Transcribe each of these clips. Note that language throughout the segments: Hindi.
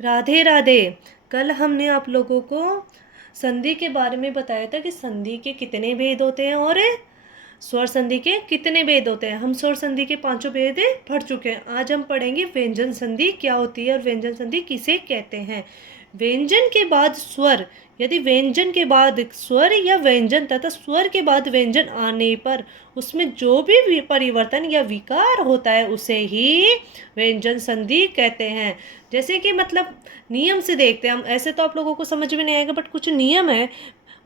राधे राधे। कल हमने आप लोगों को संधि के बारे में बताया था कि संधि के कितने भेद होते हैं और स्वर संधि के कितने भेद होते हैं। हम स्वर संधि के पांचों भेद पढ़ चुके हैं। आज हम पढ़ेंगे व्यंजन संधि क्या होती है और व्यंजन संधि किसे कहते हैं। व्यंजन के बाद स्वर, यदि व्यंजन के बाद स्वर या व्यंजन तथा स्वर के बाद व्यंजन आने पर उसमें जो भी परिवर्तन या विकार होता है उसे ही व्यंजन संधि कहते हैं। जैसे कि मतलब नियम से देखते हैं हम, ऐसे तो आप लोगों को समझ में नहीं आएगा, बट कुछ नियम है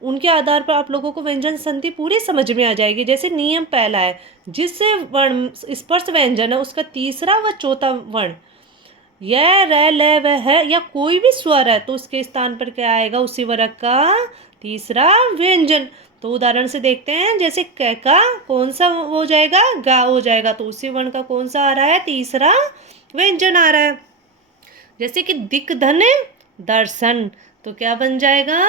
उनके आधार पर आप लोगों को व्यंजन संधि पूरी समझ में आ जाएगी। जैसे नियम पहला है, जिस वर्ण स्पर्श व्यंजन है उसका तीसरा व चौथा वर्ण य र ल व है या कोई भी स्वर है तो उसके स्थान पर क्या आएगा, उसी वर्ग का तीसरा व्यंजन। तो उदाहरण से देखते हैं, जैसे क का कौन सा हो जाएगा, गा हो जाएगा, तो उसी वर्ण का कौन सा आ रहा है, तीसरा व्यंजन आ रहा है। जैसे कि दिक धन दर्शन, तो क्या बन जाएगा,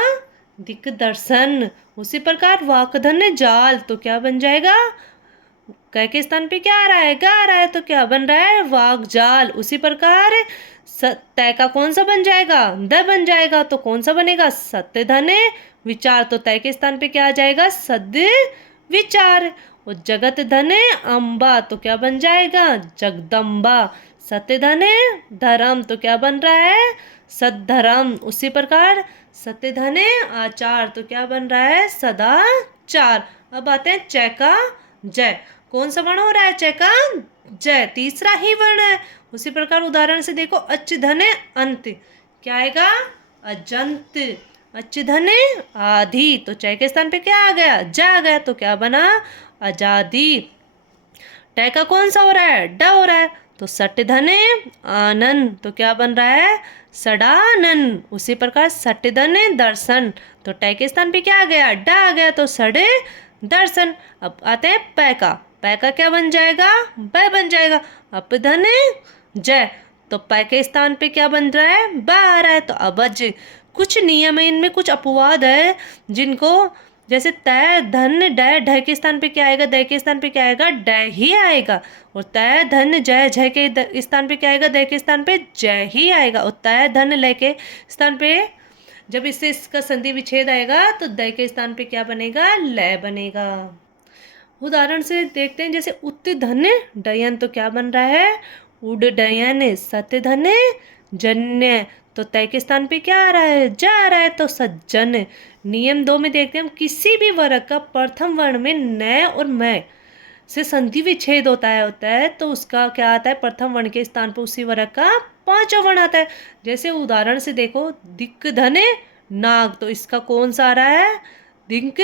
दिक दर्शन। उसी प्रकार वाक धन जाल, तो क्या बन जाएगा, क के स्थान पे क्या आ रहा है, गा आ रहा है, तो क्या बन रहा है, वाक जाल। उसी प्रकार तय का कौन सा बन जाएगा, द बन जाएगा, तो कौन सा बनेगा, सत्य धन विचार, तो तय के स्थान पे क्या आ जाएगा, सद विचार। और जगत धन अम्बा, तो क्या बन जाएगा, जगदम्बा। सत्य धन धर्म, तो क्या बन रहा है, सद्धर्म। उसी प्रकार सत्य धन आचार, तो क्या बन रहा है, सदाचार। अब आते हैं च का जय, कौन सा वर्ण हो रहा है, च का जय, तीसरा ही वर्ण है। उसी प्रकार उदाहरण से देखो, अच धन अंत, क्या आएगा, अजंत। अच धन आधि, तो च के स्थान पे क्या आ गया, जा आ गया, तो क्या बना, आजादी। ट का कौन सा हो रहा है, ड हो रहा है, तो सट धन आनंद, तो क्या बन रहा है, सडानंद। उसी प्रकार सट धन दर्शन, तो ट के स्थान पे क्या आ गया, ड आ गया, तो सड़े दर्शन। अब आते हैं पै का, पै का क्या बन जाएगा, ब बन जाएगा। अप धन जय, तो पै के स्थान पे क्या बन रहा है, ब आ रहा है, तो अबज। कुछ नियम है इनमें, कुछ अपवाद है जिनको, जैसे तय धन ड, ढ के स्थान पे क्या आएगा, द के स्थान पे क्या आएगा, ड ही आएगा। और तय धन जय, झ के स्थान पे क्या आएगा, द के स्थान पे जय ही आएगा। और तय धन ल के स्थान पे जब इससे इसका संधि विच्छेद आएगा तो द के स्थान पे क्या बनेगा, ल बनेगा। उदाहरण से देखते हैं, जैसे उत धन डयन, तो क्या बन रहा है, उड डयन। सत्य धन जन्य, तो तय के स्थान पे क्या आ रहा है, जा आ रहा है, तो सज्जन। नियम 2 में देखते हैं हम, किसी भी वर्ग का प्रथम वर्ण में न और मैं से संधि विच्छेद होता है तो उसका क्या आता है, प्रथम वर्ण के स्थान पर उसी वर्ग का पांचवा वर्ण आता है। जैसे उदाहरण से देखो, दिक धन नाग, तो इसका कौन सा आ रहा है, दिक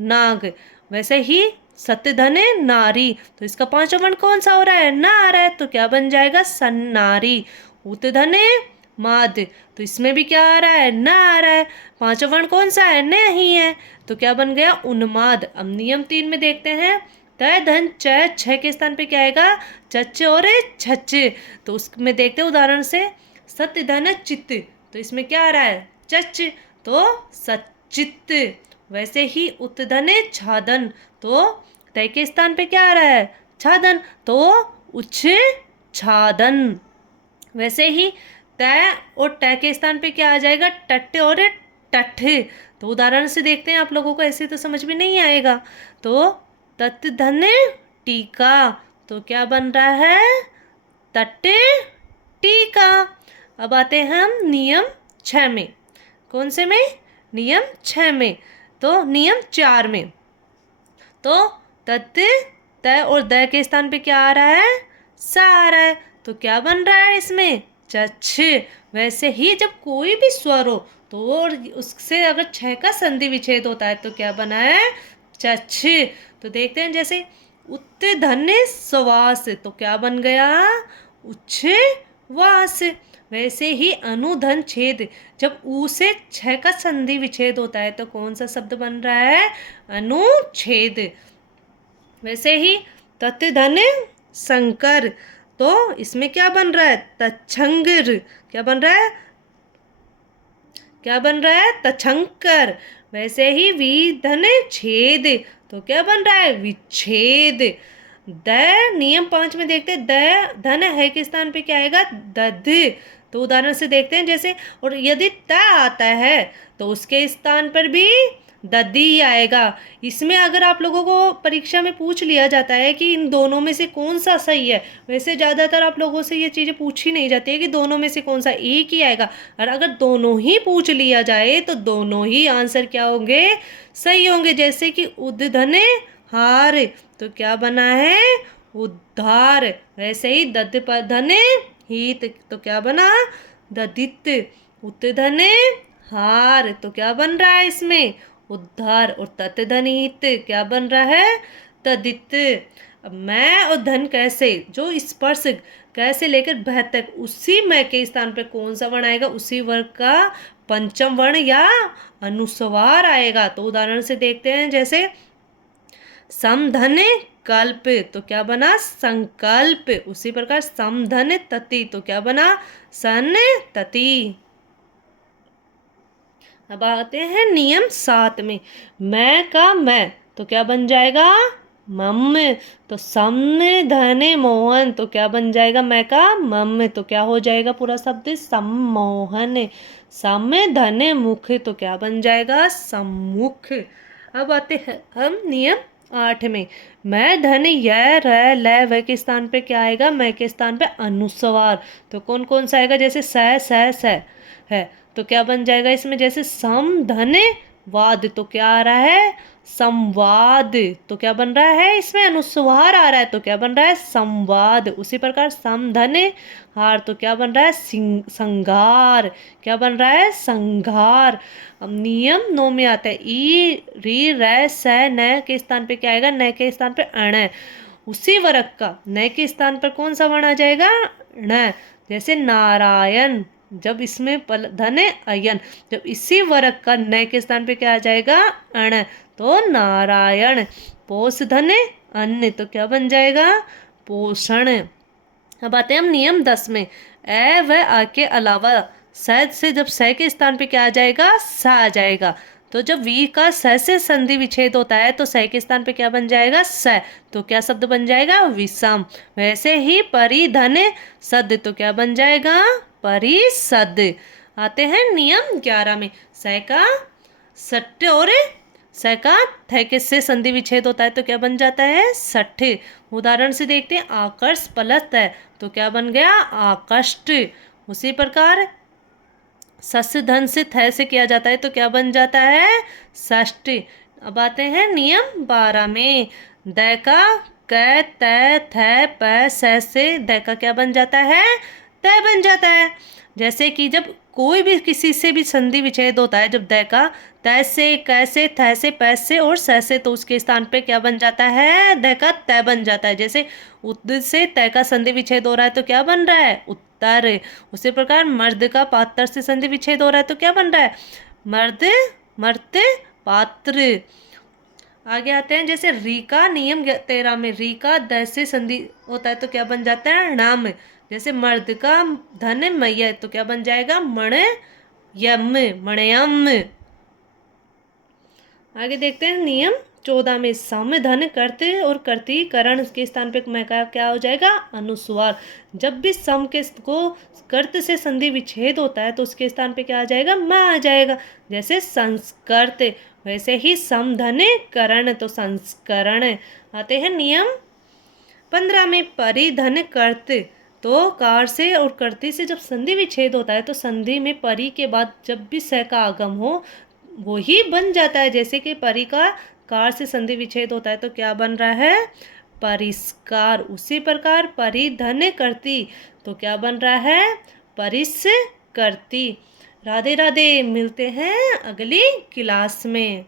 नाग। वैसे ही सत्य धन नारी, तो इसका पांचवा वर्ण कौन सा हो रहा है, ना आ रहा है, तो क्या बन जाएगा, सन्नारी। उत धन माद, तो इसमें भी क्या आ रहा है, ना आ रहा है, पांचवा वर्ण कौन सा है, नहीं है, तो क्या बन गया, उन्माद। अब नियम 3 में देखते हैं, तय धन च, छ के स्थान पे क्या आएगा, चच और छच, तो उसमें देखते हैं उदाहरण से, सत्य धन चित्त, तो इसमें क्या आ रहा है, चच, तो सचित्त। वैसे ही उत्धन छादन, तो तय के स्थान पे क्या आ रहा है, छादन, तो उच्च छादन। वैसे ही तय और ट के स्थान पे क्या आ जाएगा, टट और टठ। तो उदाहरण से देखते हैं, आप लोगों को ऐसे तो समझ में नहीं आएगा। तो तत् धन टीका, तो क्या बन रहा है, तट टीका। अब आते हैं हम नियम 6 में, कौन से में, नियम 6 में। तो नियम 4 में तो तत् तय और द के स्थान पे क्या आ रहा है, सा आ रहा है, तो क्या बन रहा है इसमें, चछ। वैसे ही जब कोई भी स्वर हो तो और उससे अगर छ का संधि विच्छेद होता है तो क्या बना है, चछ। तो देखते हैं, जैसे उत धन सवास, तो क्या बन गया, उच्छवास। वैसे ही अनुधन छेद, जब ऊ से छ का संधि विच्छेद होता है तो कौन सा शब्द बन रहा है, अनुच्छेद। वैसे ही तत्धन संकर, तो इसमें क्या बन रहा है, तच्छंगर, क्या बन रहा है, क्या बन रहा है, तछंकर। वैसे ही विधन छेद, तो क्या बन रहा है, विच्छेद। द नियम 5 में देखते, द धन है के स्थान पे क्या आएगा, दध, तो उदाहरण से देखते हैं जैसे, और यदि त आता है तो उसके स्थान पर भी ददी ही आएगा। इसमें अगर आप लोगों को परीक्षा में पूछ लिया जाता है कि इन दोनों में से कौन सा सही है, वैसे ज़्यादातर आप लोगों से ये चीज़ें पूछी नहीं जाती है कि दोनों में से कौन सा, एक ही आएगा। और अगर दोनों ही पूछ लिया जाए तो दोनों ही आंसर क्या होंगे, सही होंगे। जैसे कि उद्धने हार, तो क्या बना है, उद्धार। वैसे ही दद धने हित, तो क्या बना, ददित। उत्धने हार, तो क्या बन रहा है इसमें, उद्धार। और तत् धन हित क्या बन रहा है, तदित। अब मैं और धन कैसे, जो स्पर्श कैसे लेकर भय तक, उसी मैं के स्थान पे कौन सा वर्ण आएगा, उसी वर्ग का पंचम वर्ण या अनुस्वार आएगा। तो उदाहरण से देखते हैं जैसे समधन कल्प, तो क्या बना, संकल्प। उसी प्रकार समधन तति, तो क्या बना, सन तति। अब आते हैं नियम 7 में। मैं का मैं, तो क्या बन जाएगा, मम। तो सम धने मोहन, तो क्या बन जाएगा, मैं का मम, तो क्या हो जाएगा पूरा शब्द, सम्मोहन। सम धने मुख, तो क्या बन जाएगा, सम्मुख। अब आते हैं हम नियम 8 में। मैं धन य र ल व के स्थान पे क्या आएगा, मैं के स्थान पे अनुस्वार। तो कौन कौन सा आएगा, जैसे स है, तो क्या बन जाएगा इसमें, जैसे सम धन वाद, तो क्या आ रहा है, संवाद। तो क्या बन रहा है इसमें, अनुस्वार आ रहा है, तो क्या बन रहा है, संवाद। उसी प्रकार समधन हार, तो क्या बन रहा है, संघार। क्या बन रहा है, संघार। अब नियम 9 में आता है। ई री रै स न के स्थान पे क्या आएगा, न के स्थान पे अण। उसी वर्ग का न के स्थान पर कौन सा वर्ण आ जाएगा, ण। जैसे नारायण, जब इसमें धन अयन, जब इसी वर्ग का न के स्थान पे क्या आ जाएगा, अण, तो नारायण। पोष धन अन्न, तो क्या बन जाएगा, पोषण। अब आते हैं हम नियम 10 में। ए व आ के अलावा स से जब स के स्थान पे क्या आ जाएगा, स आ जाएगा। तो जब वी का स से संधि विच्छेद होता है तो स के स्थान पे क्या बन जाएगा, स। तो क्या शब्द बन जाएगा, विषम। वैसे ही परिधन सद, तो क्या बन जाएगा, परिसद। आते हैं नियम 11 में। स का सट्ट और स का थ के से संधि विच्छेद होता है तो क्या बन जाता है, सठ। उदाहरण से देखते हैं, आकर्ष प्लस है, तो क्या बन गया, आकष्ट। उसी प्रकार सस धन से थ से किया जाता है तो क्या बन जाता है, षष्ठ। अब आते हैं नियम 12 में। द का क त थ प स से द का क्या बन जाता है, तय बन जाता है। जैसे कि जब कोई भी किसी से भी संधि विच्छेद होता है, जब द का त से, क से, थ से, प से और स से, तो उसके स्थान पे क्या बन जाता है, द का तय बन जाता है। जैसे उद से तय का संधि विच्छेद हो रहा है तो क्या बन रहा है, उत्तर। उसी प्रकार मर्द का पात्र से संधि विच्छेद हो रहा है तो क्या बन रहा है, मर्द मर्त पात्र। आगे आते हैं जैसे री का नियम 13 में। री का द से संधि होता है तो क्या बन जाता है, नाम। जैसे मर्द का धन मय, तो क्या बन जाएगा, मण यम, मणयम। आगे देखते हैं नियम 14 में। सम धन कर्ते और कर्ती करण के स्थान पे मैं का क्या हो जाएगा, अनुस्वार। जब भी सम के को कर्त से संधि विच्छेद होता है तो उसके स्थान पे क्या आ जाएगा, म आ जाएगा। जैसे संस्कृत, वैसे ही सम धन करण, तो संस्करण। आते हैं नियम 15 में। परिधन कर्त, तो कार से और कर्ती से जब संधि विच्छेद होता है तो संधि में परि के बाद जब भी स का आगम हो वो ही बन जाता है। जैसे कि परि का कार से संधि विच्छेद होता है तो क्या बन रहा है, परिष्कार। उसी प्रकार परिधन करती, तो क्या बन रहा है, परिस करती। राधे राधे, मिलते हैं अगली क्लास में।